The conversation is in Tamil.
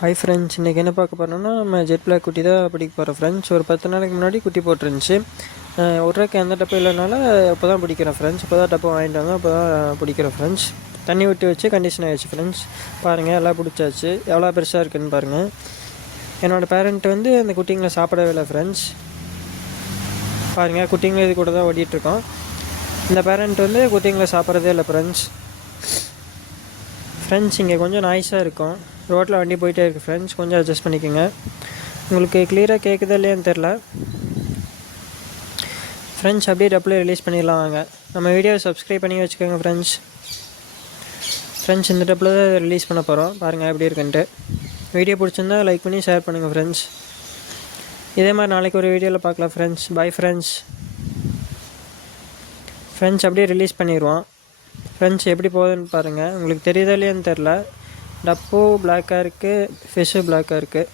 ஹாய் ஃப்ரெண்ட்ஸ், இன்றைக்கி என்ன பார்க்க போகிறோம்னா நம்ம ஜெட் பிளாக் குட்டி தான் பிடிக்க போகிறோம் ஃப்ரெண்ட்ஸ். ஒரு 10 நாளைக்கு முன்னாடி குட்டி போட்டுருந்துச்சு. விட்றக்கு எந்த டப்பு இல்லைனால இப்போ தான் பிடிக்கிறேன் ஃப்ரெண்ட்ஸ். இப்போ தான் டப்பு வாங்கிட்டு வந்தோம், இப்போ தான் பிடிக்கிறேன் ஃப்ரெண்ட்ஸ். தண்ணி விட்டு வச்சு கண்டிஷன் ஆகிடுச்சு ஃப்ரெண்ட்ஸ். பாருங்கள், எல்லாம் பிடிச்சாச்சு. எவ்வளோ பெருசாக இருக்குதுன்னு பாருங்கள். என்னோடய பேரண்ட் வந்து அந்த குட்டிங்களை சாப்பிடவே இல்லை ஃப்ரெண்ட்ஸ். பாருங்கள், குட்டிங்களை இது கூட தான் ஓடிட்டுருக்கோம். இந்த பேரண்ட் வந்து குட்டிங்களை சாப்பிட்றதே இல்லை ஃப்ரெண்ட்ஸ். இங்கே கொஞ்சம் நாய்ஸாக இருக்கும். ரோட்டில் வண்டி போயிட்டே இருக்குது ஃப்ரெண்ட்ஸ், கொஞ்சம் அட்ஜஸ்ட் பண்ணிக்கோங்க. உங்களுக்கு கிளியராக கேட்குதா இல்லையான்னு தெரில ஃப்ரெண்ட்ஸ். அப்படியே டப்பில் ரிலீஸ் பண்ணிடலாம் வாங்க. நம்ம வீடியோவை சப்ஸ்கிரைப் பண்ணி வச்சுக்கோங்க ஃப்ரெண்ட்ஸ். இந்த டப்பில் தான் ரிலீஸ் பண்ண போகிறோம். பாருங்கள் எப்படி இருக்குன்ட்டு. வீடியோ பிடிச்சிருந்தா லைக் பண்ணி ஷேர் பண்ணுங்கள் ஃப்ரெண்ட்ஸ். இதே மாதிரி நாளைக்கு ஒரு வீடியோவில் பார்க்கலாம் ஃப்ரெண்ட்ஸ். Bye friends. அப்படியே ரிலீஸ் பண்ணிடுவோம் ஃப்ரெண்ட்ஸ். எப்படி போகுதுன்னு பாருங்கள். உங்களுக்கு தெரியுதா இல்லையான்னு தெரில. டப்பு பிளாக்காக இருக்குது, ஃபிஷ்ஷு பிளாக்காக இருக்குது.